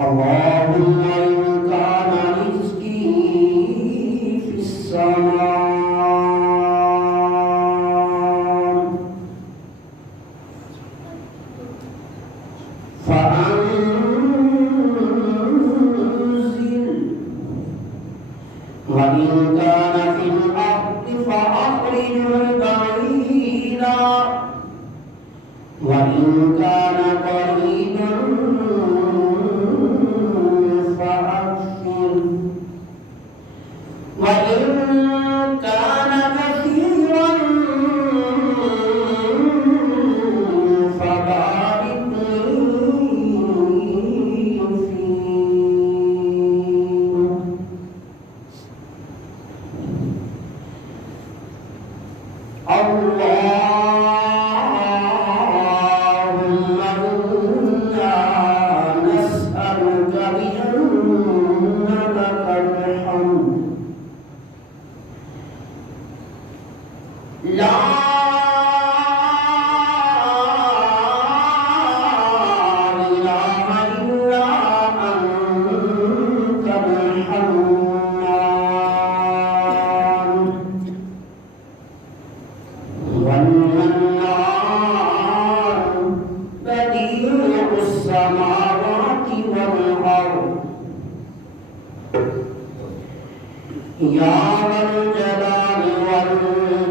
اللهم إن كان رزقي في السماء فأنزل، وإن كان في الأرض فأخرجه بعيدا، وإن كان قريبا فأكثر، وإن كان كثيرا فبارك لي فيه. اللهم إنا نسألك بأن لك الحمد لا إله إلا أنت الحنان والمنان بديع السماوات والأرض يا ذا الجلال والإكرام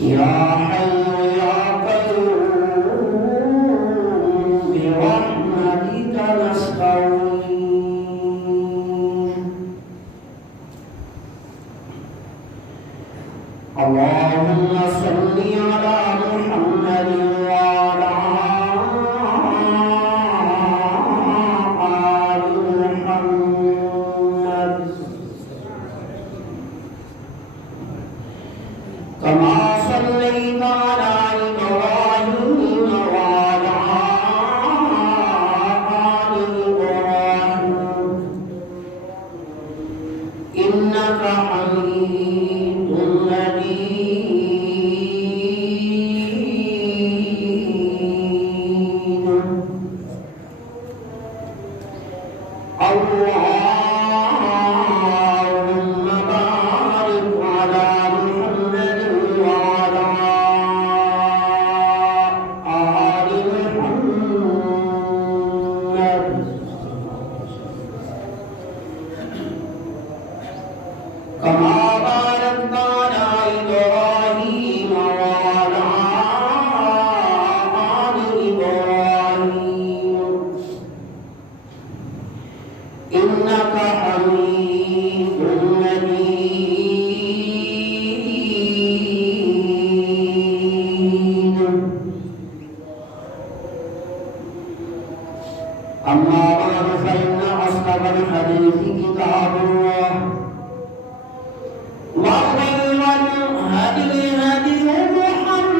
يا حي يا قيوم برحمتك نستعين. اللهم صل على محمد وعلى آل محمد كما صليت على إبراهيم وعلى آل إبراهيم إنك حميد مجيد. اللهم بارك على محمد وعلى آل محمد كما باركت على إبراهيم وعلى آل إبراهيم إنك حميد مجيد. أما بعد فإن أصدق الحديث كتاب الله وخير الهدي هدي محمد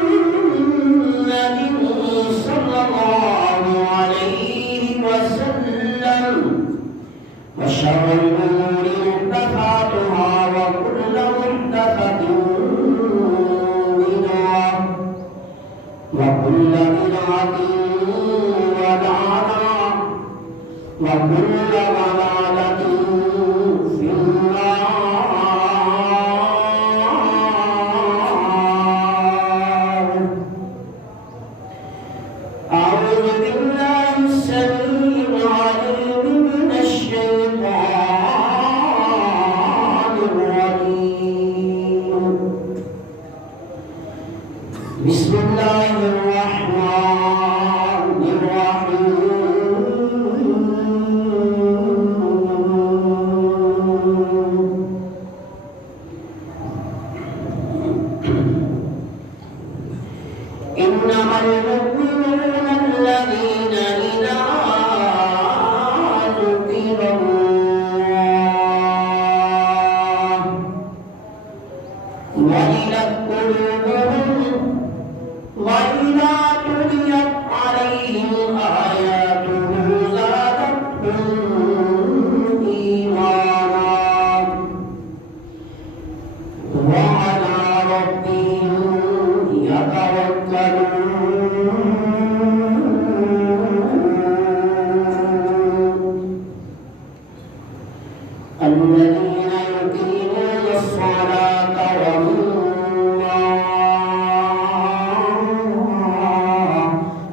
صلى الله عليه وسلم وشر الأمور محدثاتها وكل محدثة بدعة وكل بدعة ضلالة وكل ضلالة في النار. أعوذ بالله السميع العليم من الشيطان الرجيم. بسم الله الرحمن الرحيم. إنما المؤمنون الذين إذا ذكر الله وجلت قلوبهم وإذا تليت عليهم آياته زادتهم إيمانا وعلى ربهم الصلاة ومما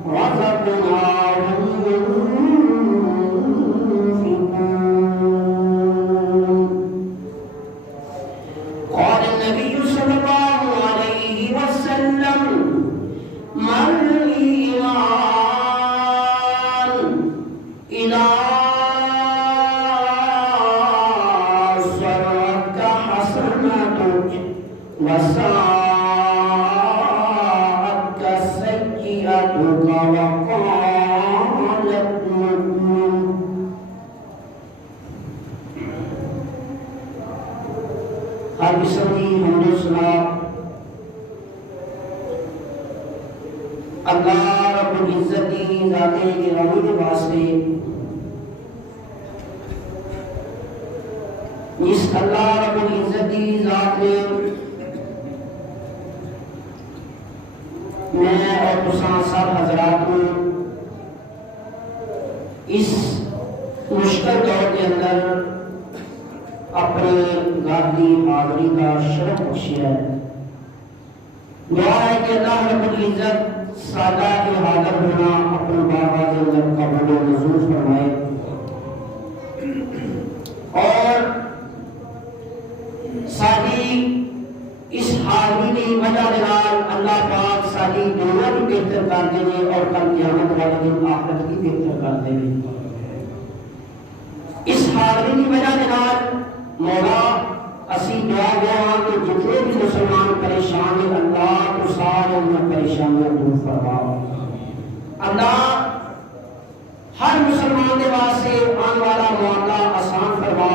رزقناهم ينفقون. قال النبي صلى الله عليه وسلم: ما الإيمان إذا سرك حسنتك وساءتك سيئتك وقال المؤمن. ہر بسمی حمد و ثنا اللہ رب العزت کی ذات گرامی کے واسطے، جس اللہ رب العزت کی ذات نے میں اور تساں سب حضرات کو اس مشکل دور کے اندر اپنے گھر کی حاضری کا شرف بخشیا ہے۔ دعا ہے کہ اللہ رب العزت سادہ کے حاضر ہونا اپنے بابا کے اندر قبول و منظور فرمائے، اور ساری اس حاضری کی وجہ نال اللہ پاک ساری دنیا بھی بہتر کر دے اور کل قیامت والے دن آخرت بھی بہتر کر دے۔ اس حاضری کی وجہ نال مولا اسی دعا گیا کہ جتنے بھی مسلمان پریشان ہیں اللہ تو سارے ان پریشانیاں دور فرما۔ اللہ ہر مسلمان کے واسطے آنے والا معاملہ آسان فرما۔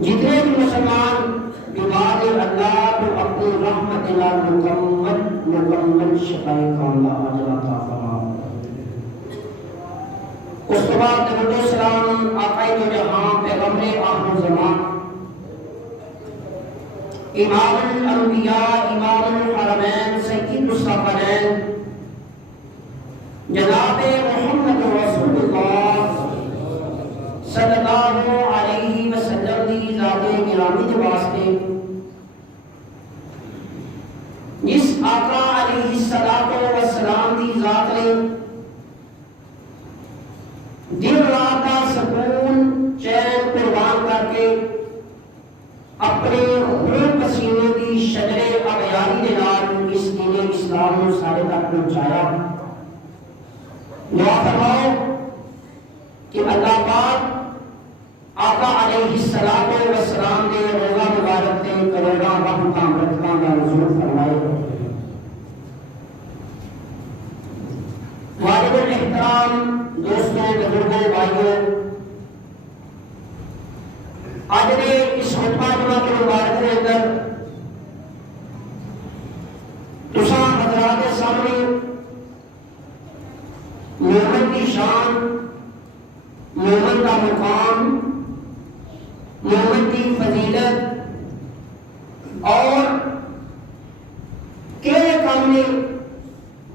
جتنے بھی مسلمان بیمار ہیں اللہ تو اپنی رحمت اللہ مکمل شفا کاملہ عاجلہ عطا فرما۔ اس کے بعد درود و سلام آقا دو جہاں پیغمبر آخر زمان امام الانبیاء امام الحرمین سید الثقلین جناب محمد رسول اللہ صلی اللہ علیہ وسلم دی ذات گرامی کے واسطے، جس آقا علیہ السلام دی ذات نے دن رات کا سکون چین قربان کر کے اپنے خون پسینے کی شجر اغیاری کے نال اس دین اسلام کو سارے تک پہنچایا۔ دعا فرماؤ کہ اللہ پاک آقا علیہ السلام کے روزہ مبارک کے کروڑاں رحمتاں برکتاں کا نزول فرمائے۔ والد الاحترام دوستوں، بزرگوں، بھائیوں، آج نے اس خطبہ جمعہ کے مبارک کے اندر تساں حضرات کے سامنے مومن کی شان، مومن کا مقام، مومن کی فضیلت اور کہڑے کام نے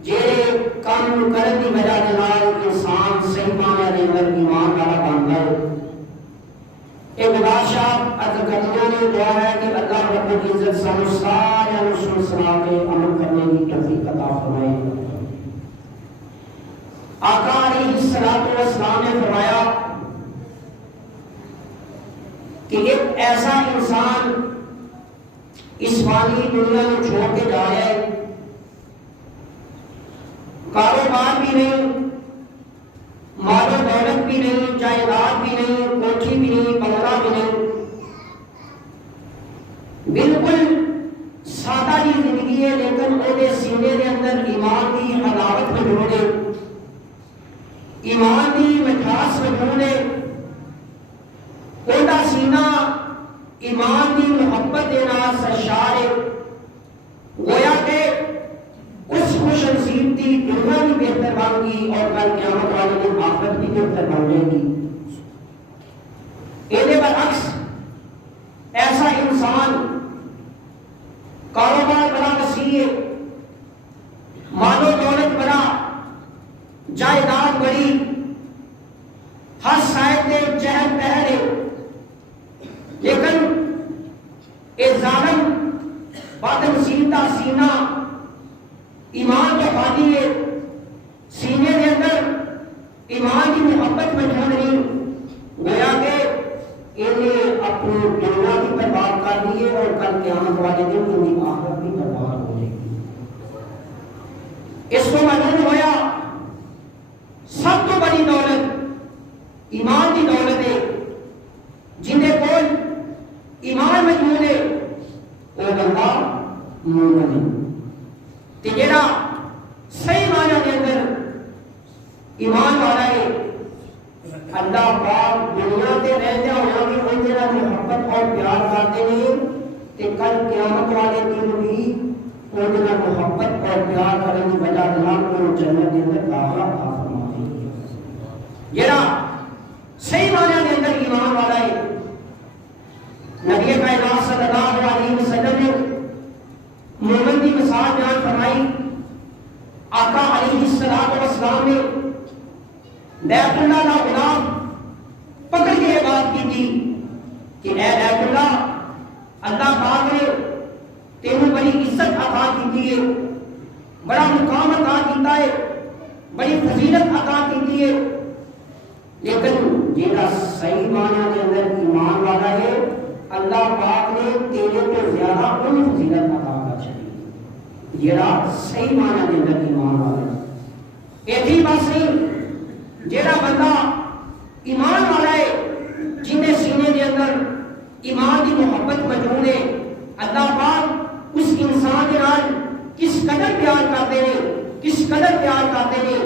جہے کام کرنے کی وجہ نال انسان صحیح معنی دے اندر ایمان والا بنتا ہے۔ ایک بادشاہ اتقدیوں نے دعا ہے کہ اللہ رب العزت سانو سارے سن سنا کے عمل کرنے کی توفیق عطا فرمائے۔ آقا علیہ السلام نے فرمایا کہ ایک ایسا انسان اس فانی دنیا کو چھوڑ کے جا رہا ہے، کاروبار بھی نہیں، مال و دولت بھی نہیں، جائیداد بھی نہیں، کوٹھی بھی نہیں، بنگلہ بھی نہیں، بالکل سادہ ہی زندگی ہے، لیکن وہ سینے کے اندر ایمان کی حلاوت موجود ہے، ایمان کی مٹھاس موجود ہے، وہ سینہ ایمان کی محبت دینا سرشار ہے۔ گویا کہ اس خوش نصیب کی دنیا بھی بہتر بن گی اور کل قیامت والے دن آخرت بھی بہتر بن جائے گی۔ یہ برعکس ایسا انسان کاروبار بڑا وسیع ہے، مال و دولت بڑا، جائیداد بڑی، ہر شاید چہل پہل ہے، لیکن اے ظالم بدنصیبہ سینہ ایمان تو خالی ہے، سینے کے اندر ایمان کی محبت موجود نہیں، گویا کہ انہیں اپنی دنیا بھی برباد کر لی ہے اور کل قیامت والے دن ان کی آخرت بھی برباد ہو جائے گی۔ اس کو معلوم ہوا سب تو بڑی دولت ایمان کی دولت ہے، جنہیں کوئی ایمان موجود ہے وہ بندہ مومن ہے، کہ جڑا صحیح معنی کے اندر ایمان والا ہے، اللہ پاک دنیا کے رہتے ہونا بھی ان کے محبت اور پیار کرتے ہیں کہ کل قیامت والے دن بھی ان کے محبت اور پیار کرنے کی وجہ سے جنت کے اندر داخلہ عطا فرماتے ہیں۔ جڑا صحیح معنی کے اندر ایمان والا ہے، نبی کائنات صلی اللہ علیہ وسلم نے مومن کی مثال بیان فرمائی۔ آقا علیہ السلام نے بیت اللہ کا غلام پکڑ کے یہ بات کی تھی کہ اے بیت اللہ، اللہ پاک نے تینوں بڑی عزت عطا کی ہے، بڑا مقام عطا کیتا ہے، بڑی فضیلت عطا کی ہے، لیکن جیڑا صحیح معنی کے اندر ایمان والا ہے اللہ پاک نے تیرے تو زیادہ ان فضیلت عطا کر چکی، جیڑا صحیح معنی کے اندر ایمان والا ہے۔ ایتھی بات نہیں، جیڑا بندہ ایمان والا ہے، جنہیں سینے کے اندر ایمان کی محبت موجود ہے، اللہ پاک اس انسان کے نال کس قدر پیار کرتے ہیں، کس قدر پیار کرتے ہیں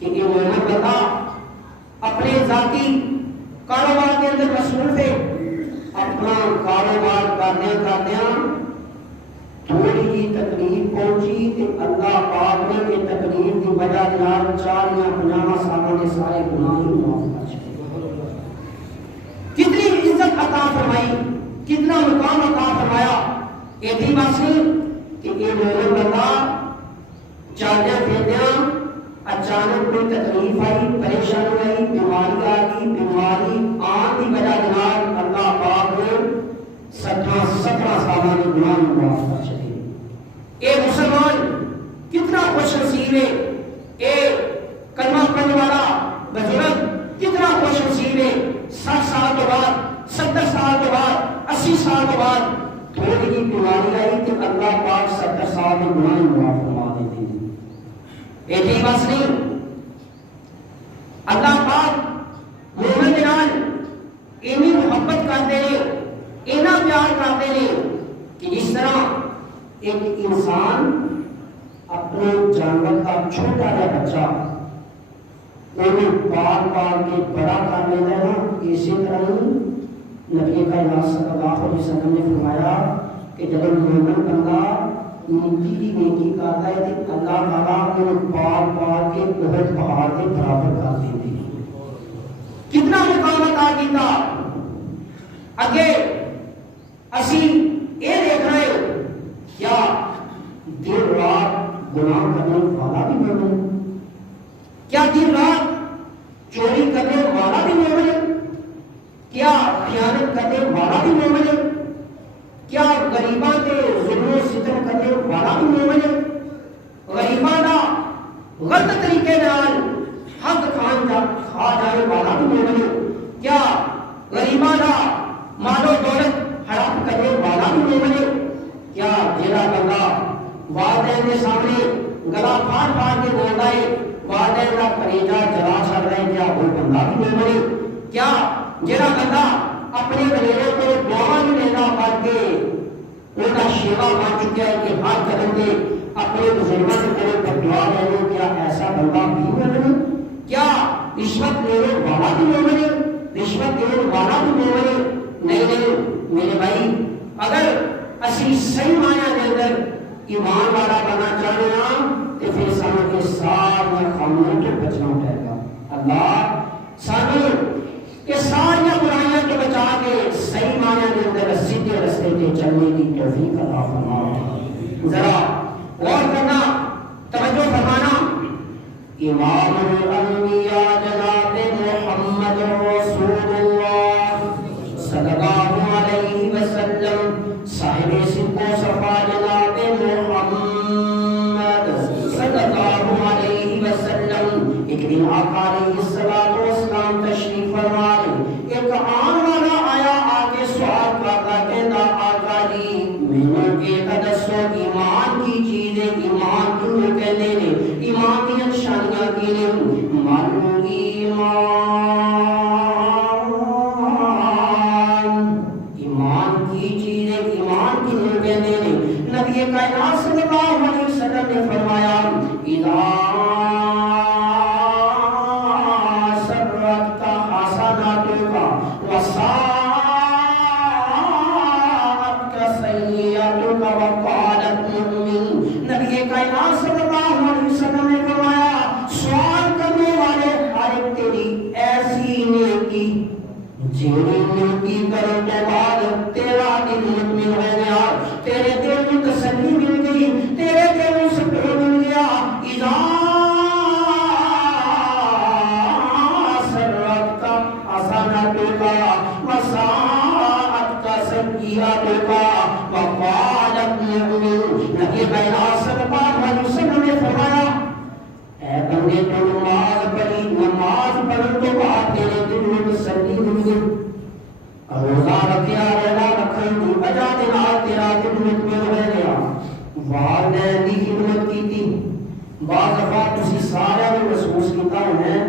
کہ یہ مومن بندہ اپنے ذاتی کاروبار کے اندر مصروف ہے، اپنا کاروبار کرنے تھوڑی جی تکلیف پہنچی کہ اللہ پاک نے یہ تکلیف کی وجہ سے 4 یا 50 سالوں کے سارے گناہ ہی معاف کر چکے۔ کتنی عزت عطا فرمائی، کتنا مقام عطا فرمایا۔ ایتھی بات نہیں کہ یہ مومن بندہ چلدے پھردے اچانک کوئی تکلیف آئی، پریشانی آئی، بیماری آ گئی، بیماری آن کی وجہ سے اللہ پاک نے 17 سالوں کے گناہ معاف کر چکے۔ اے مسلمان کتنا خوش نصیب ہے، اے کلمہ پڑھنے والا بزرگ کتنا خوش نصیب ہے، 60 سال کے بعد، 70 سال کے بعد، 80 سال کے بعد تھوڑی جی بیماری آئی کہ اللہ پاک 70 سال کے گناہ معاف فرما دیتے ہیں۔ ایسی بس نہیں، اللہ پاک مومن کے نال اتنی محبت کرتے ہیں، اتنا پیار کرتے ہیں کہ جس طرح ایک انسان اپنے جانور کا چھوٹا سا بچہ انہیں پال پال کے بڑا کر لیتا ہے، اسی طرح نبی کائنات صلی اللہ علیہ وسلم نے فرمایا کہ جب مومن بندہ نیکی کی نیکی کرتا ہے تو اللہ تعالیٰ انہیں پال پال کے بہت پہاڑ کے برابر کر دیتے ہیں۔ کتنا مقام عطا کیتا۔ اگے اسی یہ دیکھ رہے کیا دن رات گناہ کرنے والا بھی مومن ہے؟ کیا دن رات چوری کرنے والا بھی مومن ہے؟ کیا خیانت کرنے والا بھی مومن ہے؟ کیا غریباں کے ظلم و ستم کرنے والا بھی مومن ہے؟ غریباں کا غلط طریقے نال حق کھا جانے والا بھی مومن ہے؟ کیا غریباں کا مال و دولت ہڑپ کرنے والا بھی مومن ہے؟ کیا جیڑا بندہ والدین کے سامنے گلا پھاڑ پھاڑ کے بولتا ہے، والدین کا کلیجہ جلا چڑھ رہا ہے، کیا وہ بندہ بھی مومن ہے؟ کیا جیڑا بندہ اپنے بلیروں کو دعا بھی لینا پڑ کے ان کا شیوا بن چکا ہے کہ ہر قدم پہ اپنے بزرگوں کے طرف پر دعا لینے، کیا ایسا بندہ بھی مومن ہے؟ کیا رشوت لینے والا بھی مومن ہے؟ رشوت دینے والا بھی مومن ہے؟ نہیں میرے بھائی، اگر اسی صحیح معنی کے اندر ایمان والا بننا چاہتے ہیں تو پھر سانوں کے سارے خاموں تو بچنا پڑے گا۔ اللہ سانوں یہ ساری برائیاں تو بچا کے صحیح معنی کے اندر سیدھے رستے پہ چلنے کی توفیق عطا فرمائے۔ ذرا غور کرنا، توجہ فرمانا، امام الانبیاء جناب محمد رسول اللہ صلی اللہ علیہ وسلم نبی کائنات صلی اللہ علیہ وسلم نے فرمایا اذا سرت کا حسناتوں کا وساعت کا سیئاتوں کا وقالت مؤمن. نبی کائنات صلی اللہ علیہ وسلم نے فرمایا سوال کرنے والے ہر ایک تیری ایسی نیکی جیڑی نیکی کرنے کے بعد تیرا دل مطمئن ہو گیا, تیرے دل میں تسلی مل گئی, تیرے دل میں سکون مل گیا. اذا سرت کا حسناتوں کا وساعت کا سیئاتوں کا وقالت مؤمن. نبی کائنات صلی اللہ علیہ وسلم نے فرمایا اے بندے تو نماز پڑھی, نماز پڑھنے کے بعد تیرے دل میں تسلی مل گئی, روزہ رکھیا روزہ رکھن دی وجہ دے نال تیرا دل مطمئن ہو گیا, والدین دی خدمت کیتی. بعض دفعہ تسی سارے نے محسوس کیتا ہونا ہے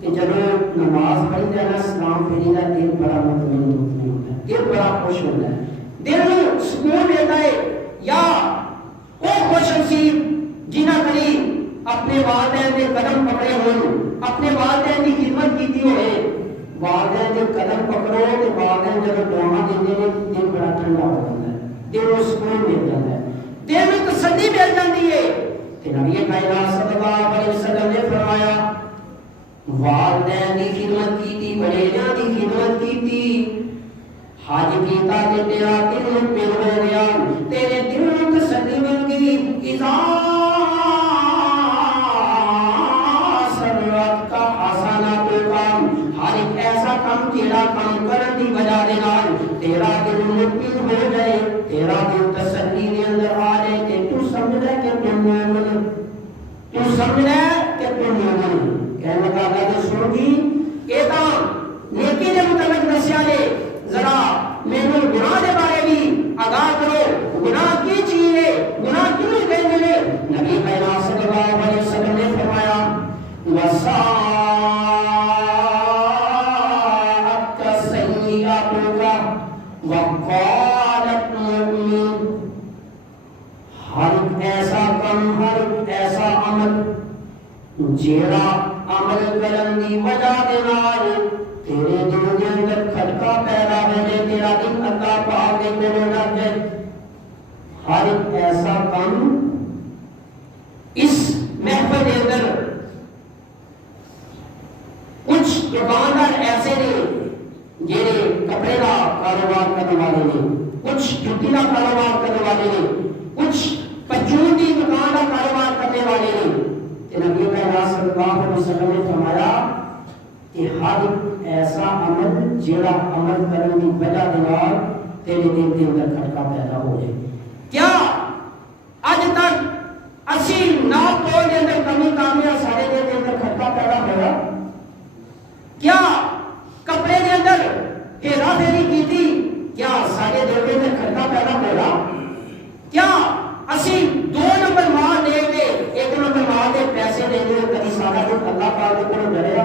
کہ جب نماز پڑھی جائے نا سلام پھیری دا دل بڑا مطمئن ہوتا ہے, دل بڑا خوش ہوتا ہے, دل میں سکون ملتا ہے. یا وہ خوش نصیب جنہاں کبھی اپنے والدین کے قدم پکڑے ہوں, اپنے والدین کی خدمت کیتی ہوئے. والدین جب قدم پکڑو تو والدین جب دعا دیتے ہیں دل بڑا ٹھنڈا ہو جاتا ہے, دل کو سکون مل جاتا ہے, دل میں تسلی مل جاتی ہے. نبی کائنات صلی اللہ علیہ وسلم نے فرمایا والدین کی خدمت کیتی, بڑیاں کی خدمت کیتی, حج کیتا تے تیرا دل مطمئن ہو گیا, تیرے دل میں تسلی مل گئی. اذا سرت کا حسناتوں کا ہر ایک ایسا کام تیرا کام کرن دی وجہ دے نال تیرا دل مطمئن ہو جائے, تیرا دل تسلی دے اندر آ جائے کہ تو سمجھ رہے کہ تم مومن, تو سمجھ رہے کہ تم مومن. کہنے کا اللہ جو سن گی یہ تو نیکی دے متعلق دسیا ہے, ذرا مینوں گناہ دے بارے بھی آگاہ کرو. گناہ کی چیز ہے, گناہ کیوں کہیں گے؟ نبی کائنات صلی اللہ علیہ وسلم نے فرمایا وساعت کا سیئاتوں کا وقالت مؤمن. ہر ایسا کام, ہر ایسا عمل جیڑا عمل کرن دی وجہ دے نال تیرے دل دے اندر کھٹکا پیدا ہو جائے, تیرا دل اللہ پاک دے کولوں لگ جائے. ہر ایسا کام اس محفل دے اندر کچھ دکاندار ایسے نے جڑے کپڑے کا کاروبار کرنے والے نے, کچھ جوتی کا کاروبار کرنے والے نے, کچھ پرچون کی دکان کا کاروبار کرنے والے نے. نبی کائنات صلی اللہ علیہ وسلم نے فرمایا کہ ہر ایسا عمل جڑا عمل کرنے کی وجہ دے نال تیرے دل کے اندر کھٹکا پیدا ہو جائے. کیا اج تک اسی نال توڑ دے اندر کمی کامیاں سارے دل کے اندر کھٹکا پیدا ہوا؟ کیا کپڑے کے اندر ہیرا پھیری کی تھی, کیا سارے دل کے اندر کھٹکا پیدا ہوا؟ کیا اسی 2 نمبر مال دے کے 1 نمبر مال دے پیسے دے دے کبھی سارا دن اللہ پاک دے کولوں ڈریا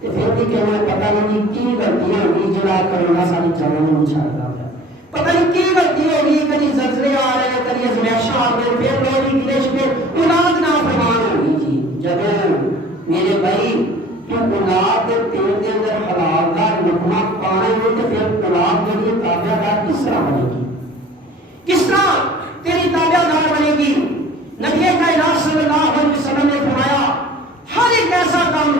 تے پھر بھی کہنا پتہ نہیں کی غلطی ہوگی جڑا کرونا ساری جان نوں چھڑدا ہے, پتہ نہیں کی غلطی ہوگی, کبھی زلزلے آ رہے ہیں, کبھی ازمائشاں آ رہی ہیں, پھر لوگی گلش میں اولاد نافرمان ہوگی. جی جب میرے بھائی تو اولاد دے پیٹ دے اندر حلال دا لقمہ پانے میں تو پھر اولاد کے لیے تابع دار کس طرح بنے گی, کس طرح تیری تابع دار بنے گی؟ نبی کائنات صلی اللہ علیہ وسلم نے فرمایا ہر ایک ایسا کام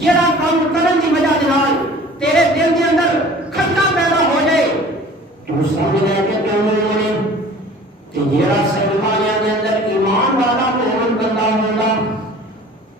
جڑا کام کرن دی وجہ دے نال تیرے دل دے اندر کھٹکا پیدا ہو جائے تو سمجھ لے کہ تم نے کہ جڑا سلمانیاں دے اندر ایمان والا مومن بندہ ہوگا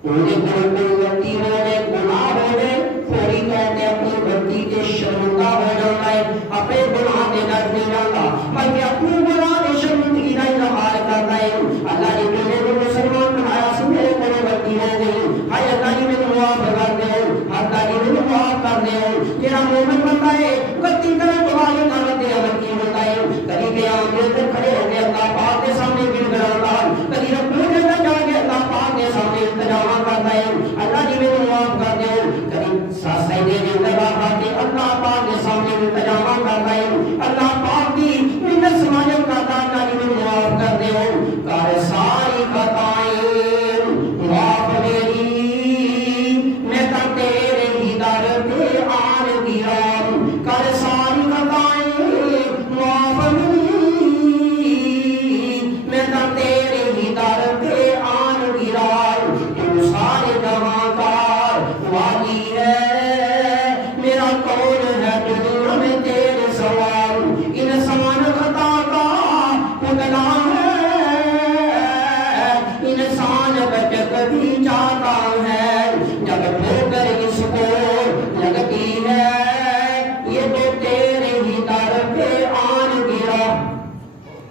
انہیں کوئی غلطی ہو جائے, گناہ ہو جائے, فوری کہتے اپنی غلطی کے شرمندہ ہو جاتا ہے, اپنے گناہ دے ڈر نہیں جاتا بلکہ اپنی گناہ دے شرمندگی کا اظہار کرتا ہے. اللہ نے میرے مسلمان بنایا سی, میرے کو غلطی ہو گئی, ہائے اللہ نے مجھے معاف کر دے, اللہ نے مجھے معاف کر دے. تیرا مومن بنتا ہے غلطی کرے تمہاری غلط دے عمل کی ہوتا ہے, کبھی قیامت کے دن کھڑے ہو کے اللہ پاک کے سامنے گر گڑاتا ہے, کبھی رکوع کے اندر جا کے اللہ پاک کے سامنے التجا کرتا ہے, اللہ نے مجھے معاف کر دے. کبھی سجدے کے اندر آ کے اللہ پاک کے سامنے التجا کرتا ہے, اللہ پاک کی منت سماجت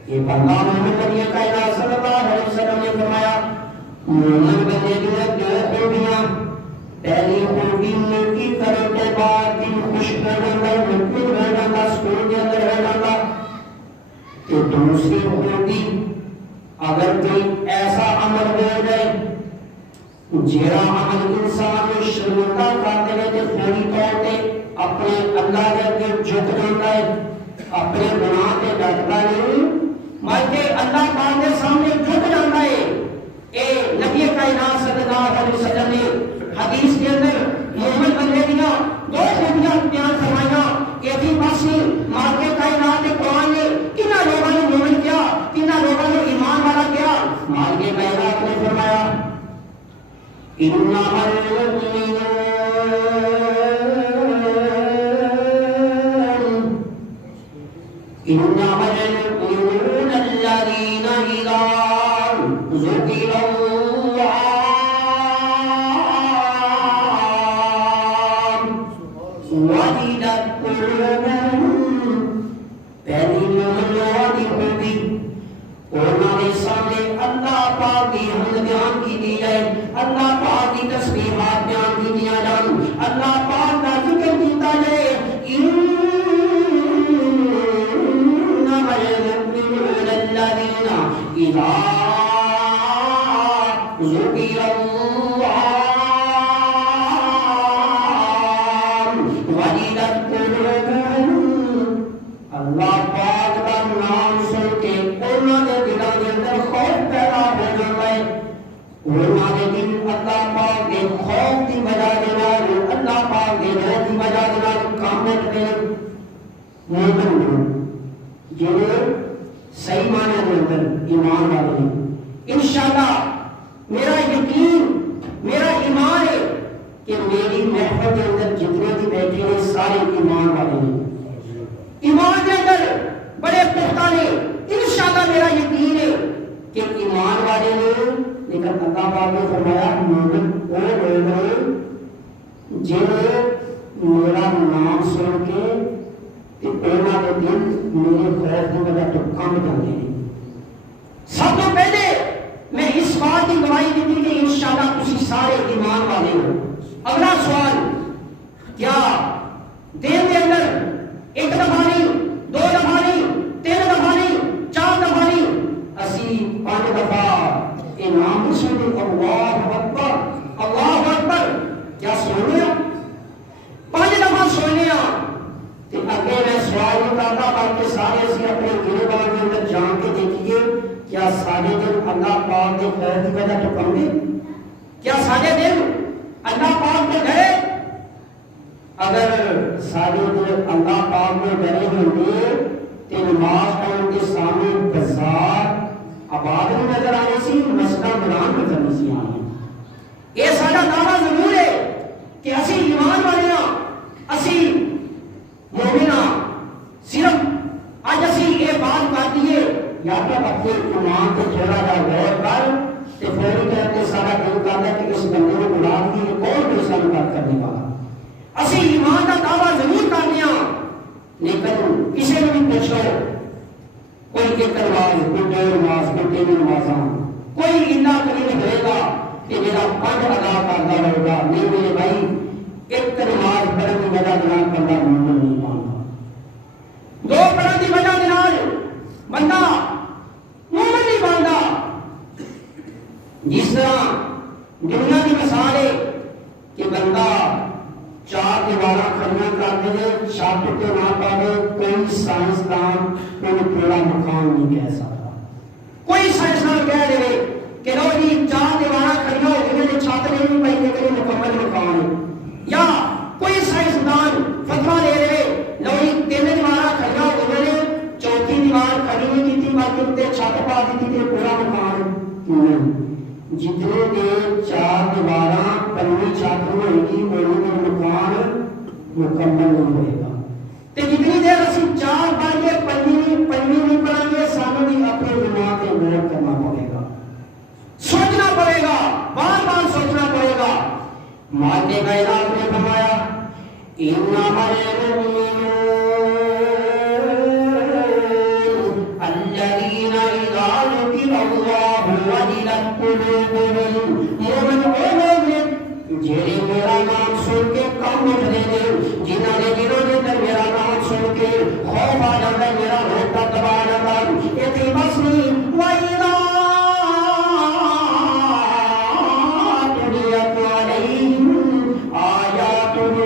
یہ بندہ محمد نبی کائنات صلی اللہ علیہ وسلم نے فرمایا مومن بندے کی دو خوبیاں، پہلی خوبی نیکی کرنے کے بعد دل خوش ہو جاتا، مطمئن ہو جاتا، سکون کے اندر ہو جاتا۔ تو دوسری خوبی اگر کوئی ایسا عمل ہو جائے جیڑا عمل انسان کو شرمندہ کر دے تے فوری طور تے اپنے اللہ دے اگے جھک جاتا ہے، اپنے گناہ تے ڈرتا نہیں بلکہ اللہ پاک کے سامنے جھک جاتا ہے۔ اے نبی کائنات صلی اللہ علیہ وسلم نے حدیث کے اندر مومن بندے دیا دو خوبیاں بیان فرمایا کہ ابھی پاسی مالک کائنات کے قرآن نے کنہ لوگوں نے مومن کیا، کنہ لوگوں نے ایمان والا کیا۔ مالک کائنات نے فرمایا انما المؤمنون الذين إذا ذكر الله وجلت قلوبهم پہلی مومن خوبی انہوں نے سامنے اللہ پاک کی حمد بیان کی دی جائے، اللہ پاک کی تسبیحات بیان کی دیا جائے، اللہ پاک کا ذکر کیتا جائے۔ انما المؤمنون الذين اذا ذكر الله وجلت قلوبهم، اللہ پاک کا نام سن کے انہوں نے دلوں کے اندر خوف پیدا ہو جاتا ہے، انہوں نے دل اللہ پاک کے خوف کی وجہ سے اللہ پاک کے ڈر کی وجہ سے کام کرتے ہیں۔ مومن جنہیں صحیح معنی کے اندر ایمان والے ہیں، انشاءاللہ میرا یقین میرا ایمان ہے کہ میری محفل کے اندر جتنے بھی بیٹھے ہیں سارے ایمان والے ہیں، ایمان کے اندر بڑے پختہ نے، انشاءاللہ میرا یقین ہے کہ ایمان والے نے۔ لیکن اللہ پاک نے فرمایا مومن وہ لوگ ہیں جنہیں میرا نام سن کے انہوں نے دل میرے خوف کی وجہ تو کم جاتے ہیں۔ سب تو پہلے میں اس بات کی گواہی دیتی کہ انشاءاللہ تسی سارے ایمان والے ہو۔ اگلا سوال، کیا دن کے اندر ایک دفعہ نہیں، دو دفعہ نہیں، تین دفعہ نہیں، چار دفعہ نہیں، اسی 5 دفعہ نام سن اللہ اکبر اللہ اکبر کیا سننے 5 دفعہ سننے کہ اگے میں سوال نہیں کرتا بلکہ سارے اسی اپنے دل بار کے اندر جان کے دیکھیے کیا سارے دن اللہ پاک کے خیر کی وجہ تو کم گے؟ کیا سارے دن اللہ پاک کو ڈرے؟ اگر سارے دن اللہ پاک کو ڈرے ہوں گے تو نماز پڑھنے کے سامنے بازار آباد میں نظر آنے سی، مسجد قرآن نظر نہیں سی آنے۔ یہ سارا دعویٰ ضرور ہے کہ اسی ایمان والے اسی مومنہ صرف آج اسی یہ بات کر دیے یا تو اپنے ایمان کو تھوڑا جا غور کر تو فوری طور پہ سارا دل کرتا ہے کہ اس بندے نے بلا دی کون دوسرا بات کرنے والا۔ اسی ایمان کا دعویٰ ضرور کرنے لیکن کسی نے بھی پوچھو کوئی ایک نماز، کوئی 2 نماز، کوئی 3 نمازاں، کوئی اللہ کریم ہوئے گا کہ میرا 5 ادا کرتا ہوگا نہیں میرے بھائی ایک نماز پڑھنے کی وجہ جناب بندہ مومن نہیں مانتا، 2 پڑھنے کی وجہ جناب بندہ مومن نہیں مانتا۔ جس طرح دنیا کی مثال ہے کہ بندہ 4 دیواریں کھڑیاں کرتے ہیں، چھت پہ نہ پڑے، کوئی سائنسدان کوئی پورا مکان نہیں کہہ سکتا۔ کوئی سائنسدان کہہ دے کہ لو جی 4 دیواریں کھڑیاں ہو گئی چھت نہیں پائی لیکن مکمل مکان ہے، یا کوئی سائنسدان فتویٰ لے رہے لو جی 3 دیواریں کھڑیاں ہو گئی 4تھی دیوار کھڑی نہیں کی بلکہ چھت پا دی تھی پورا مکان نہیں۔ جتنے دیر 4 دیواراں 5ویں چھت ہوئے گی وہ مکان مکمل نہیں ہوئے گا۔ تو جتنی دیر اسی 4 پڑھ کے 5ویں نہیں پڑھیں گے سانوں بھی اپنے دماغ پہ غور کرنا پڑے گا، سوچنا پڑے گا، بار بار سوچنا پڑے گا۔ مالک کائنات نے فرمایا انما المؤمنون الذین قلوبهم مومن وہ لوگ نے جڑے میرا نام سن کے کم اٹھتے ہیں جنہوں نے دلوں کے اندر میرا نام سن کے خوف آ جاتا ہے میرا روتا دبا جاتا ہے اتنی بس نہیں وَإِذَا تُلِيَتْ عَلَيْهِمْ آيَاتُهُ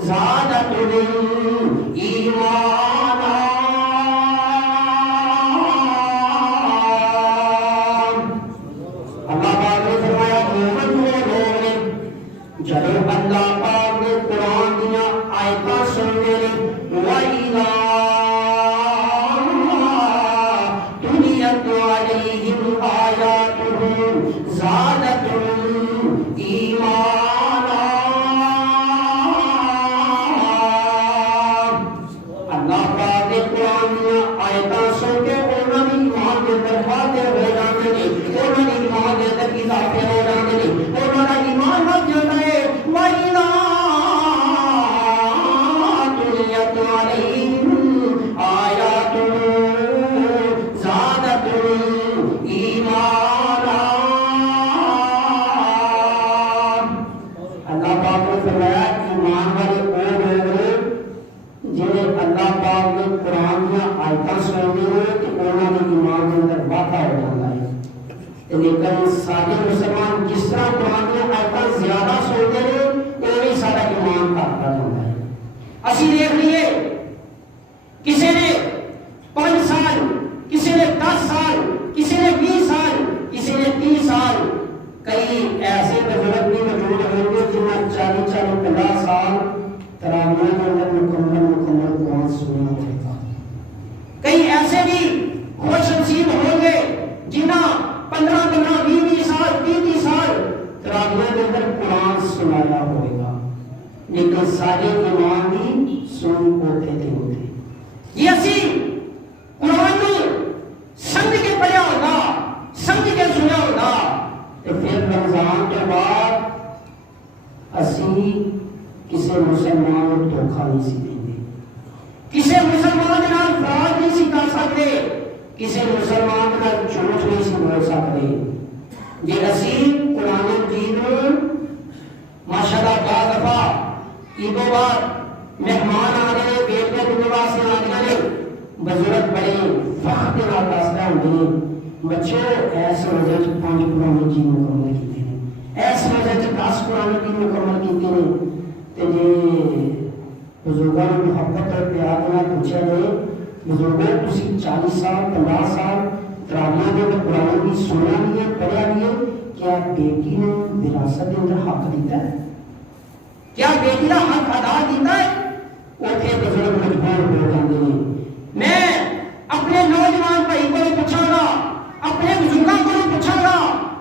زَادَتْهُمْ إِيمَانًا اللہ پاک نے فرمایا مومن وہ لوگ نے جب اللہ پاک نے قرآن دیا آیتاں سنتے ہیں وَإِذَا تُلِيَتْ عَلَيْهِمْ آيَاتُهُ زَادَتْهُمْ إِيمَانًا اللہ پاک نے قرآن دیا آیتاں سن کے انہوں نے ایمان کے اندر واضح ہو جاتے ہیں انہوں نے ایمان کے اندر اضافے ہو جاتے ہیں انہوں نے ایمان بڑھ جاتا ہے وَإِذَا تُلِيَتْ عَلَيْهِمْ آيَاتُهُ زَادَتْهُمْ إِيمَانًا اللہ پاک نے فرمایا ایمان والے وہ لوگ ہیں جنہیں اللہ پاک نے قرآن دیا آیتاں سنتے ہیں کہ انہوں نے ایمان کے اندر واقع ہو جاتا ہے لیکن سارے مسلمان جس طرح قرآن دیا آیتاں زیادہ سنتے ہیں وہی سارا ایمان کرتا جاتا ہے اسی دیکھ لیے کسی نے 5 سال کسی نے 10 سال کسی نے 20 سال کسی نے 30 سال کئی ایسے بزرگ بھی موجود ہوں گے جنہیں 40-50 سال تراویح کے اندر مکمل قرآن سننا ہوگا کئی ایسے بھی خوش نصیب ہوں گے جنہیں 15-20 سال 30 سال تراویح کے اندر قرآن سنایا ہوگا لیکن سارے ایمان بھی سن ہوتے تھے یہ اسی قرآن کو سمجھ کے پڑھا ہوگا سمجھ کے سنا ہوگا تو پھر رمضان کے بعد اسی کسی مسلمان کو دھوکھا نہیں سی دیں گے کسی مسلمان کے نام فراڈ نہیں سی کر سکتے کسی مسلمان کے نام جھوٹ نہیں سی بول سکتے جی اسی قرآن مجید ماشاءاللہ بعض دفعہ عیدوں بعد مہمان آ رہے ہیں بیٹے بزرگاں سے آ رہے ہیں بزرگ بڑے فخر کے نال دستے ہوندے ہیں بچے ایس روزے چ 5 قرآن مجید مکمل کیتے ہیں ایس روزے چ 10 قرآن مجید مکمل کیتے ہیں تے جے بزرگاں نوں محبت اور پیار نال پوچھا جائے بزرگوں تسی 40 سال 50 سال تراویح کے قرآن کی سننا بھی ہے پڑھیا بھی ہے کیا بیٹی نے وراثت کے اندر حق دیتا ہے کیا بیٹی کا حق ادا دیتا ہے اوتھے بزرگ مجبور ہو جاندے ہیں میں اپنے نوجوان بھائی کو پوچھاں گا اپنے بزرگوں کو پوچھاں گا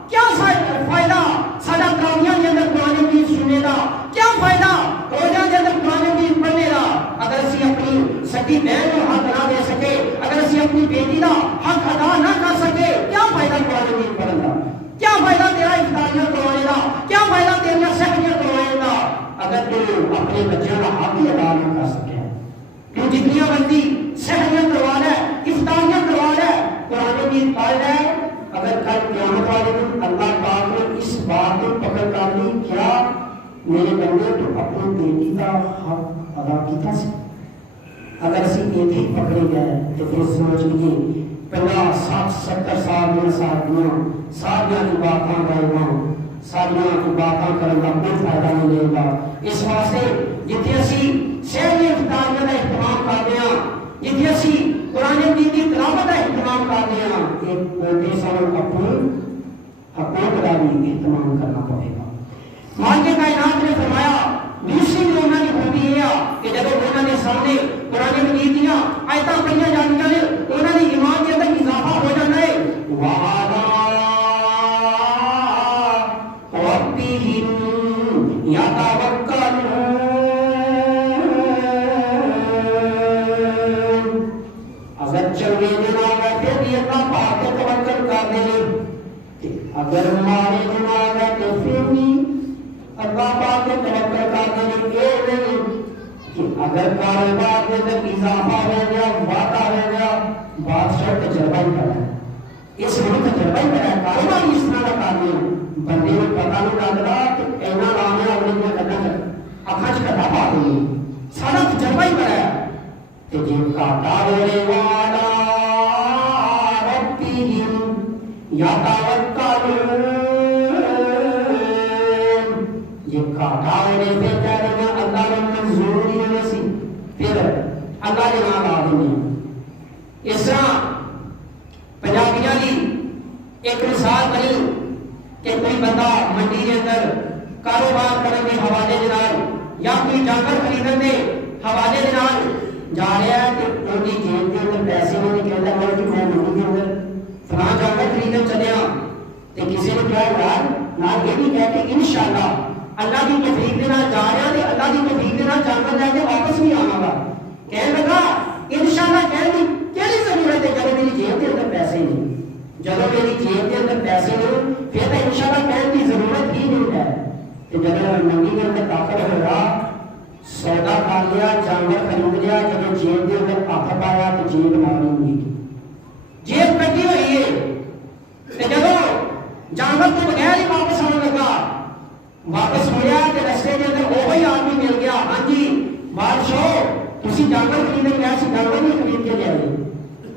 کیا فائدہ سارا تراویح کے اندر قرآن مجید سننے کا کیا فائدہ روزہ کے اندر قرآن مجید پڑھنے کا اگر اسی اپنی سکی بہن کو حق نہ دے سکے اگر اسی اپنی بیٹی کا حق ادا نہ کر سکے کیا فائدہ قرآن مجید پڑھنے کا کیا فائدہ تیرا افطاریاں کروانے کا کیا فائدہ تیریاں سحریاں کروانے کا اگر تو اپنے بچوں کا حق ہی ادا نہ کر سکے تو جتنی بندی سحریاں کروا لے افطاریاں کروا لے قرآن مجید پڑھ لے اگر کل قیامت والے دن اللہ پاک نے اس بات کو پکڑ کر لی کیا میرے بندے تو اپنی بیٹی کا حق ادا کیتا سی اگر اسی ایتھے پکڑے گئے تو پھر سوچ لیے 50-60-70 سال میں ساریاں کی باتاں گائے ساریاں کی باتاں کرنے کا کوئی فائدہ نہیں لے گا اس واسطے جتنے اسی سحری افطاریاں کا اہتمام کرتے ہیں جتنے اسی قرآن مجید کی تلاوت کا اہتمام کرتے ہیں ایک پوتے سال اپنے حقوق کا بھی اہتمام کرنا پڑے گا مالک کائنات نے فرمایا دوسری جو انہوں نے خوبی ہے کہ جب انہوں نے سامنے قرآن مجید دیا آیتاں پڑھیاں جانیاں نے انہوں نے ایمان کے اندر اضافہ ہو جانا ہے وَعَلَىٰ رَبِّهِمْ يَتَوَكَّلُونَ اگر چنگے دن آ گئے پھر بھی اللہ پاک پہ توکل کر دیں اگر مارے دن آ گئے تو پھر بھی اللہ پاک پہ توکل کر دیں یہ نہیں کہ اگر کاروبار کے اندر اضافہ ہو گیا وعدہ ہو گیا بادشاہ تجربہ ہی کرنا ہے اس میں تجربہ ہی کرا کاروبار اس طرح کا کام ہے بندے کو پتا نہیں لگتا کہ اینا نام ہے اپنے میں کرنا اکھا چ کتا پا دیں سارا تجربہ ہی کرا کہ جن کا تاورے والا ربهم یتوکلون جن کا تاورے پہ کہہ رہے ہیں اللہ نے منظور نہیں ہے سی پھر اللہ کے نام آ دیں اس طرح پنجابیاں دی ایک مثال بنی کہ کوئی بندہ منڈی کے اندر کاروبار کرنے کے حوالے کے نال یا کوئی جانور خریدنے کے حوالے کے نال جا رہا ہے کہ ان کی جیب کے اندر پیسے نہیں کہتا ہے کہ میں منڈی کے اندر فلاں جانور خریدنے چلے ہاں تو کسی نے کیا یار نہ یہ بھی کہہ کہ انشاءاللہ اللہ کی توفیق کے نال جا رہا ہے اللہ کی توفیق کے نال جانور لے کے واپس بھی آنا گا کہنے لگا انشاءاللہ کہنے کی کیسی ضرورت ہے جب میری جیب کے اندر پیسے نہیں جب میری جیب کے اندر پیسے نہیں پھر تو انشاءاللہ کہنے کی ضرورت ہی نہیں ہے کہ جب منڈی کے اندر داخل ہوگا سودا کر لیا جانور خرید لیا جب جیب کے اندر ہاتھ پایا تو جیب ماری ہوئی جیب کٹی ہوئی ہے جب جانور تو بغیر ہی واپس آنے لگا واپس ہو گیا کہ رستے کے اندر وہی آدمی مل گیا ہاں جی بادشاہ تسی جانور خریدنے گیا سی جانور نہیں خرید کے لے آئے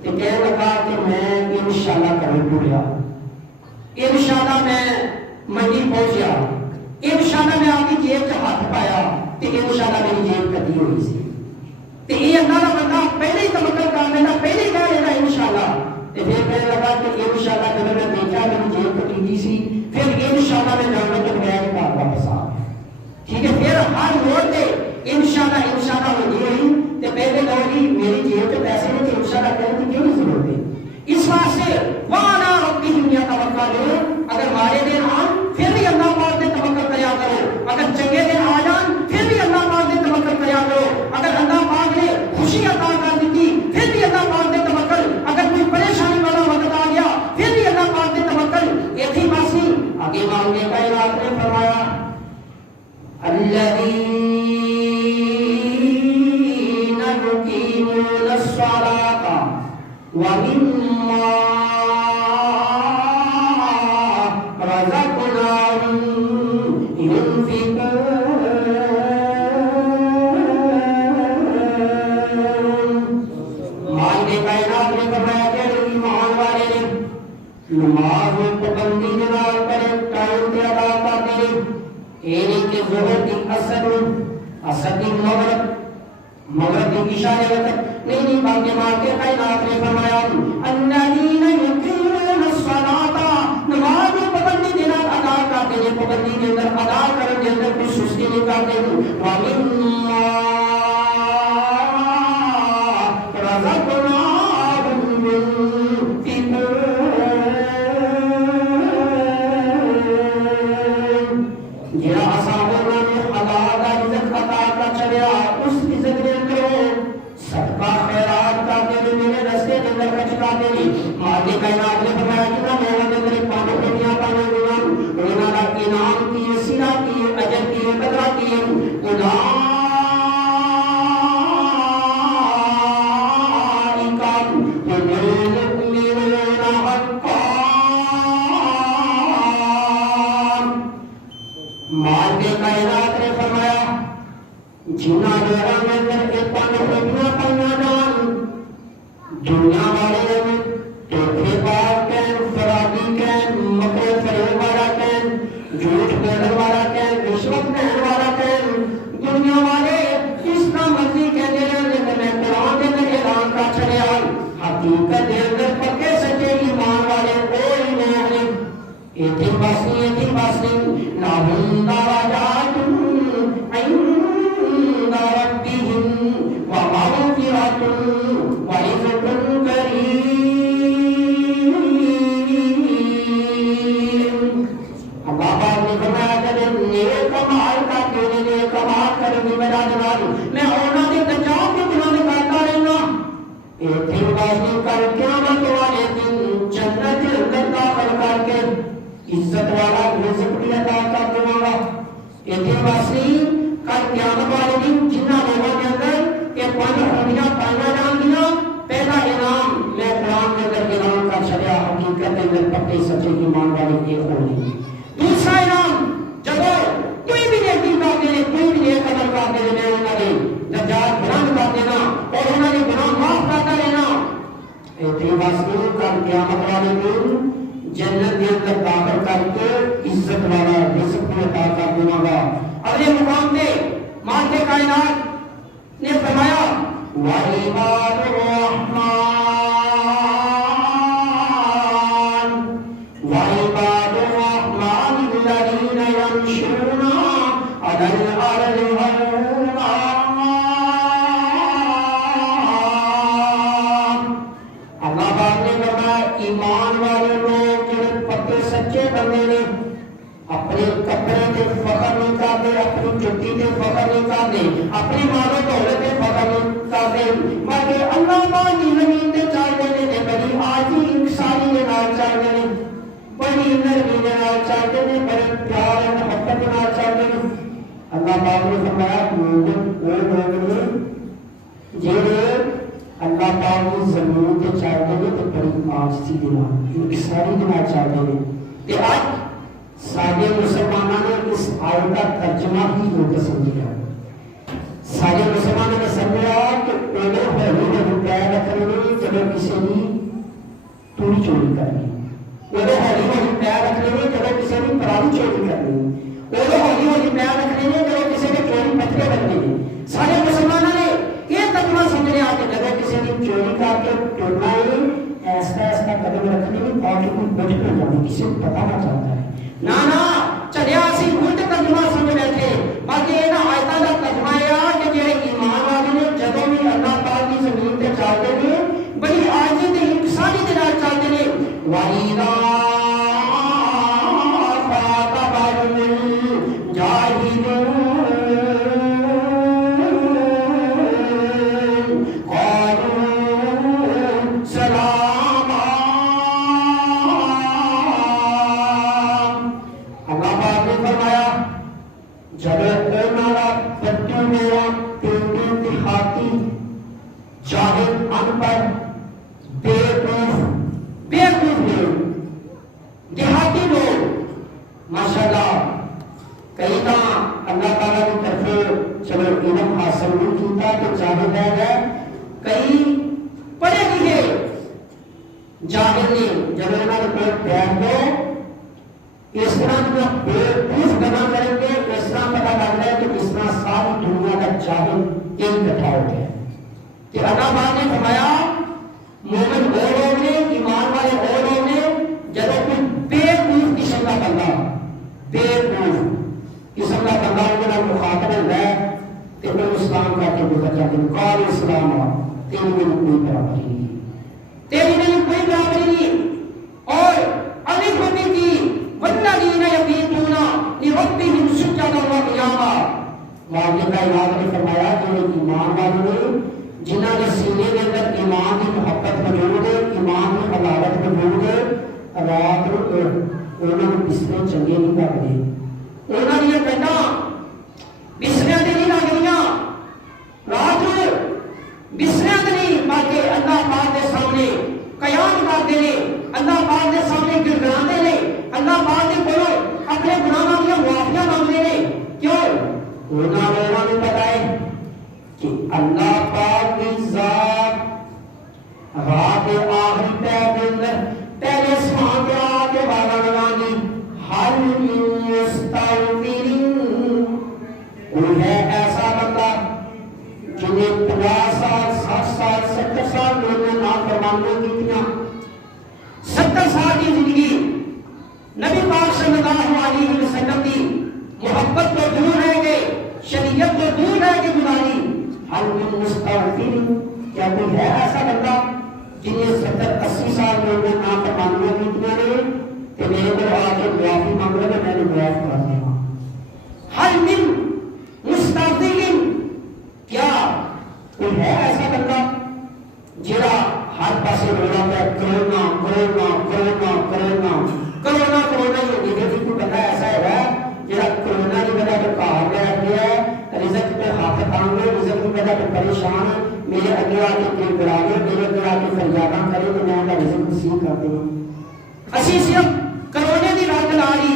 تو کہنے لگا کہ میں انشاءاللہ کروں ٹوریا انشاءاللہ میں منڈی پہنچیا انشاءاللہ میں آپ کی جیب سے ہاتھ پایا تو انشاءاللہ میری جیب کٹی ہوئی سی تو یہ اللہ کا بندہ پہلے ہی تمکن کر لینا پہلے ہی کہہ لینا انشاءاللہ تو پھر کہنے لگا کہ انشاءاللہ جب میں دیکھا میری جیب کٹی دی سی پھر انشاءاللہ میں جانور تو گیا کہ واپس آ ٹھیک ہے پھر ہر روڈ پہ انشاءاللہ ہوگی رہی تو پہلے کہو گی میری جیب کے پیسے میں تو انشاءاللہ کہنے کی کیوں ضرورت ہے اس واسطے وَعَلَىٰ رَبِّهِمْ يَتَوَكَّلُونَ اگر مارے دن آن پھر بھی اللہ پاک نے توکل کریا کرو اگر چنگے دن آ جان پھر بھی اللہ پاک نے توکل کریا کرو اگر اللہ پاک نے خوشی عطا کر دی پھر بھی اللہ پاک نے توکل اگر کوئی پریشانی والا وقت آ گیا پھر بھی اللہ پاک نے توکل ایک ہی بات نہیں آگے مانگنے کا ارادہ نے فرمایا الذین یقیمون الصلاۃ ومما رزقناهم ينفقون مانگنے کا ارادہ نے فرمایا کہ ایمان والے نے نماز پابندی کے نال کرے ٹائم پہ ادا کرتے ہیں یہ کہ ظہر کی اثر کی مغرب کی عشاء وقت نہیں باقی مار کے کائنات نے فرمایا الذین یقیمون الصلاۃ نماز پابندی کے نال ادا کرتے ہیں پابندی کے اندر ادا کرنے کے اندر کوئی سستی نہیں کرتے وَمِمَّا رَزَقْنَاهُمْ يُنْفِقُونَ جہاں اصحابوں نے حلال کا رزق عطا کر چلیا اس رزق نے کرو صدقہ خیرات کرتے ہوئے میرے رستے کے اندر خرچ کرتے ہیں مالک کائنات نے فرمایا کہ نہ میرے اندر پانچ دنیا پانے گنا کا انعام کیے سلا کیے اجر کیے بدلہ کیے اولئک هم المؤمنون حقا مالک کائنات نے فرمایا جنہ جہاں میں اندر ایک پانچ دنیا پانا جان دنیا والے میں دھوکے باز کہیں فرادی کہیں مکر فریب والا کہیں جھوٹ بولنے والا کہیں رشوت دینے والا کہیں دنیا والے اس کا مرضی کہتے ہیں لیکن میں قرآن کے اندر اعلان کر چلے حقیقت کے اندر پکے سچے ایمان والے کوئی نہیں ہے ایتھی باسنی لہم درجات عند ربهم ومغفرۃ ورزق کریم اللہ پاک نے فرمایا کہ نیک عمل کرتے ہیں نیک عمل کرنے کی وجہ سے میں انہاں دے بچاؤ کے گناہ کرتا رہنا ایتھی باسنی کر قیامت والے دن جنت کے اندر داخل کر کے عزت والا رزق بھی عطا کر دوں گا ایتھی باسنی کل قیامت والے دن جنہ لوگوں کے اندر کہ پانچ خوبیاں پایا جان گیا پہلا انعام میں قرآن کے اندر اعلان کر چلیا حقیقت واسطے کل قیامت والے دن جنت کے اندر داخل کر کے عزت والا رزق بھی عطا کر دوں گا۔ اگلے مقام پہ مالک کائنات نے فرمایا وَعِبَادُ الرَّحْمَنِ وَعِبَادُ الرَّحْمَنِ الَّذِينَ يَمْشُونَ عَلَى الْأَرْضِ هَوْنًا۔ اللہ پاک نے فرمایا ایمان والے لوگ جو پکے سچے بندے نے اپنے کپڑے تے فخر نہیں کرتے، اپنی جتی تے فخر نہیں کرتے، اپنی مال و دولت تے فخر نہیں کرتے، بلکہ اللہ پاک کی زمین تے چلتے ہیں تے بڑی آجی انکساری کے نال چلتے ہیں، بڑی نرمی کے نال چلتے ہیں، بڑے پیار اور محبت کے نال چلتے ہیں۔ اللہ پاک نے فرمایا مومن وہ لوگ ہیں جڑے اللہ پاک کی زمین تے چلتے ہیں تے بڑی آجزی کے نال انکساری کے نال چلتے ہیں۔ تے آج سارے مسلمانوں نے اس آیت کا ترجمہ ہی لوگ سمجھا۔ سارے مسلمانوں نے سمجھا کہ پہلے ہولی میں روپیہ رکھنے میں جب کسی نے توڑی چوری کرنی، پہلے ہولی میں روپیہ رکھنے میں جب کسی نے پرانی چوری کرنی، پہلے ہولی میں روپیہ رکھنے میں جب کسی نے چوری پتھرے بننے میں، سارے مسلمانوں نے یہ ترجمہ سمجھ لیا کہ جب کسی نے چوری کر کے ٹوڑنا ہے ایسا قدم رکھنے میں تاکہ کوئی بچ نہ جائے، کسی کو پتہ نہ چلتا ہے۔ نا چلیا اسی الٹ ترجمہ سمجھ بیٹھے، باقی یہ آیتاں دا ترجمہ یہ کہ جڑے ایمان والے نے جدوں بھی اللہ پاک کی زمین تے چلتے نے بڑی عاجزی تے انکساری دے نال چلتے نے۔ وَإِذَا خَاطَبَهُمُ الْجَاهِلُونَ قَالُوا سَلَامًا۔ جب انہوں بچوں میں پینٹوں دیہاتی جاہل ان پر بے لوگ دیہاتی لوگ ماشاءاللہ کئی تا اللہ تعالیٰ کی طرف چلو علم حاصل نہیں کیتا تو جاہل رہ گئے، کئی پڑھے لکھے جاہل نے جب انہوں نے کوئی بیٹھ گئے اس طرح جو بےوقوف بنا کریں گے اس طرح پتا لگتا ہے کہ اس طرح ساری دنیا کا جاہل ایک کٹھا ہو گیا کہ اللہ پاک نے فرمایا مومن وہ لوگ نے، ایمان والے وہ لوگ نے جب کوئی بےوقوف قسم کا بندہ بےوقوف قسم کا بندہ ان کا مخاطب ہے تو وہ اسلام کا کے گزر جاتے ہیں قال اسلام تیری میں کوئی برابری نہیں، تیری میں کوئی برابری نہیں۔ اور الف ہوتی تھی والذین یبیتون لربہم سجدا وقیاما، مالک کائنات نے فرمایا کہ ایمان والوں نے جنہاں کے سینے کے اندر ایمان کی محبت موجود ہے، ایمان کی حلاوت موجود ہے، رات انہوں نے بسترے چنگے نہیں کرتے، انہوں نے کہنا بستریاں تے نہیں لگدیاں، رات بستریاں تے نہیں بلکہ اللہ پاک کے سامنے قیام کرتے ہیں، اللہ پاک کے سامنے گڑگڑاتے ہیں، اللہ پاک کے کولوں اپنے گناہاں دی معافیاں مانگتے ہیں۔ کیوں؟ انہوں نے پتا ہے کہ اللہ پاک کی ذات رات آخری پہلے سمان کے آگے بالا لگانی حل من مستغفرین، کوئی ہے ایسا بندہ جنہیں 50 سال 60 سال 70 سال لوگوں نے نافرمانیاں کیتیاں، 70 سال کی زندگی نبی پاک صلی اللہ علیہ وسلم کی محبت کو دور رہ گئے، شریعت کو دور رہ کے گزاری، حل من مستغفرین، کیا کوئی ہے ایسا بندہ جنہیں 70-80 سال لوگوں نے نافرمانیاں کیتیاں نے کہ میرے کو آ کے معافی مانگ رہے میں نے معاف کر دیا۔ حل من مستغفرین، کیا کوئی ہے ایسا بندہ جڑا ہر پاسے رونا پہ corona corona corona corona corona corona ہی ہوگی کہ کوئی بندہ ایسا ہے جڑا کرونا کی وجہ سے کہاں بیٹھ گیا ہے، رزق پہ ہاتھ تانگے، رزق کی وجہ سے پریشان ہے، میرے اگے آ کے کوئی گراوے، میرے اگے آ کے فریاداں کرے تو میں ان کا رزق نصیب کر دوں۔ اسی صرف کرونے کی رات لا لی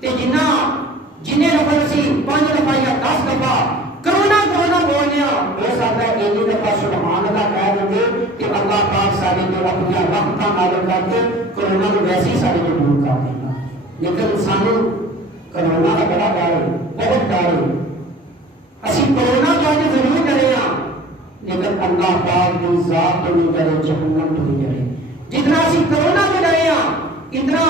تے جنہیں نفر سی 5 دفعہ یا 10 دفعہ کرونا کرونا بول لیا، ہو سکتا ہے ایک دفعہ سبحان اللہ کہہ دیں گے کہ اللہ پاک سارے اپنی رحمتاں نازل کر کے کرونا کو ویسے ہی سارے کو دور کر دینا. لیکن سانو کرونا کا بڑا ڈر ہے, بہت ڈر ہے. اسی کرونا تو اج ضرور ڈرے ہاں, لیکن اللہ پاک کی ذات تو نہیں ڈرے, جہنم تو نہیں ڈرے. جتنا اسی کرونا تو ڈرے ہاں اتنا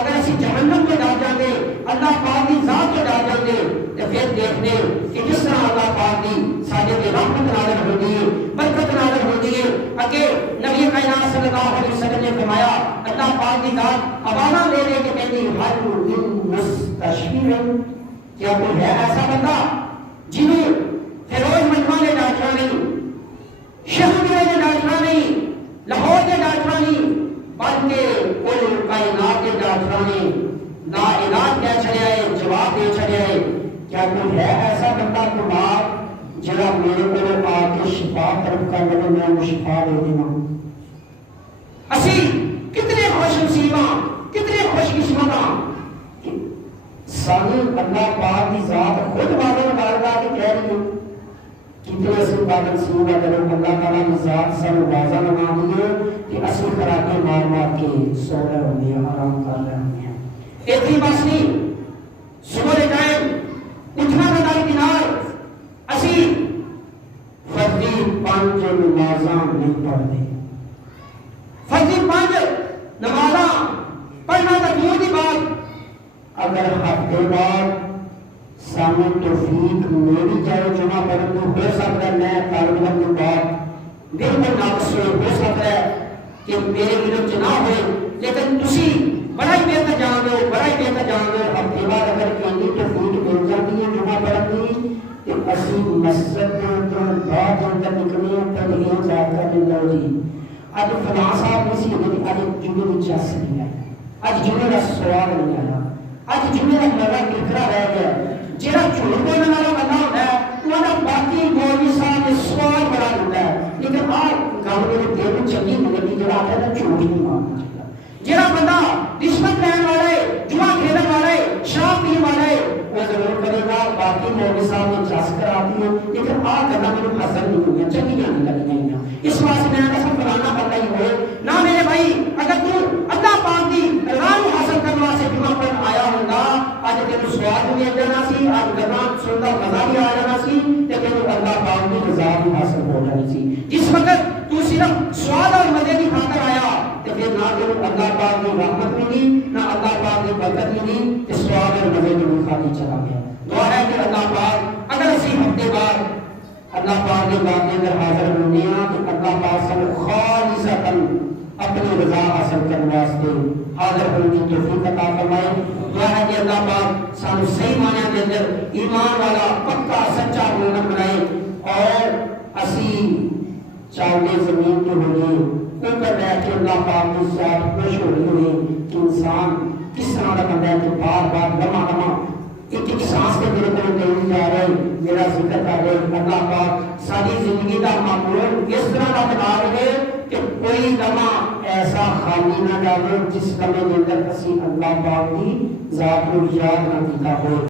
اگر اسی جہنم تو ڈر جاندے, اللہ پاک کی ذات تو ڈر جاندے, تو پھر دیکھتے کہ جس طرح اللہ پاک کی ساجے کی رحمت نازل ہوتی ہے, برکت نازل ہوتی ہے. اگے نبی کائنات صلی اللہ علیہ وسلم نے فرمایا اللہ پاک کی ذات حوالہ دے دے کہ کہتی حل من مستشفی, کیا کوئی ہے ایسا بندہ جنہیں فیروز مجمع نے ڈاکٹر نہیں, شہر نے ڈاکٹر نہیں, لاہور کے ڈاکٹر نہیں, بلکہ کل کائنات کے ڈاکٹر نے لا علاج کہہ چھڑیا ہے, جواب دے چھڑیا ہے. کیا کوئی ہے ایسا بندہ بیمار جڑا میرے کو آ کے شفا طلب کر لے, میں انہیں شفا دے دینا. اسی کتنے خوش نصیب ہاں, کتنے خوش قسمت ہاں, سانو اللہ پاک کی ذات خود واضح نکال کے کہہ رہی ہے. کتنے اسی بات نصیب ہے جب اللہ تعالیٰ کی ذات سانو واضح بنا دی ہے کہ اسی خراکیں مار مار کے سو رہے ہوتے ہیں, آرام کر رہے ہوتے ہیں. اتنی بس نہیں, صبح ٹائم اٹھنا کا درکنار اسی فرضی 5 نمازاں نہیں پڑھتے. فرضی 5 نمازاں پڑھنا تو دور کی بات, اگر ہفتے بعد سامنے توفیق میری جائے جمعہ پڑھنے ہو سکتا ہے, میں طالب علم کے بعد بالکل ناقص ہو سکتا ہے کہ میرے علم نہ ہوئے, لیکن تسی بڑا ہی بہتر جان دو, بڑا ہی بہتر جان دو. ہفتے بعد اگر کہیں توفیق مل جاتی ہے جمعہ پڑھنے کی, تو اسی مسجد تو بہت اندر نکلے تدہیر جا کر لو جی اج فلاں صاحب نہیں سی ہوتی, اج جمعے کی چس نہیں آئی, اج جمعے کا سواد نہیں آیا, اج جمعے کا مزہ کھکھرا رہ گیا. جہاں جھوٹ بولنے والا بندہ ہوتا ہے وہ باقی مولوی صاحب نے سوال بڑا ہوتا ہے, لیکن آج گل میرے دل میں چنگی نہیں لگی جہاں آتا ہے جھوٹ نہیں مارنا چاہیے. جہاں بندہ رشوت لینے والا ہے, جوا کھیلنے والا ہے, شراب پینے والا ہے, وہ ضرور کرے گا. باقی مولوی صاحب نے جس کراتی ہے, لیکن آ کرنا میرے حسن نہیں ہوئی, چنگی نہیں لگی ہیں. اس واسطے میں ایسا فلانا پتہ ہی ہوئے نہ میرے بھائی. اگر تو اللہ پاک کی رضا حاصل کرنے واسطے جمعہ پر آیا ہوگا, اج تینوں سواد بھی مل جانا سی, اج گلا سنتا مزہ بھی آ جانا سی, تے تینوں اللہ پاک کی رضا بھی حاصل ہو جانی سی. جس وقت تو صرف سواد اور مزے کی خاطر آیا تے پھر نہ تینوں اللہ پاک کی رحمت ملی, نہ اللہ پاک کی برکت ملی, تے سواد اور مزے کی خاطر چلا گیا. دعا ہے کہ اللہ پاک اگر اسی ہفتے بعد اللہ پاک کے بات کے اندر حاضر ہونے ہیں کہ اللہ پاک سے خالصتاً اپنی رضا حاصل کرنے واسطے حاضر ہونے کی توفیق عطا فرمائے. دعا ہے کہ اللہ پاک سانو صحیح معنی کے اندر ایمان والا پکا سچا مومن بنائے, اور اسی چاندے زمین کے ہوئے اوپر بیٹھ کے اللہ پاک کی ذات خوش ہو رہی ہوئے کہ انسان کس طرح کا بندہ ہے کہ بار بار لمحہ لمحہ ایک ایک سانس کے میرے کو کہیں جا رہے, میرا ذکر کر رہے. اللہ پاک ساری زندگی کا معمول اس طرح کا بنا رہے کہ کوئی لمحہ ایسا خالی نہ ڈالے جس لمحے کے اندر کسی اللہ پاک کی ذات کو یاد نہ کیتا ہو.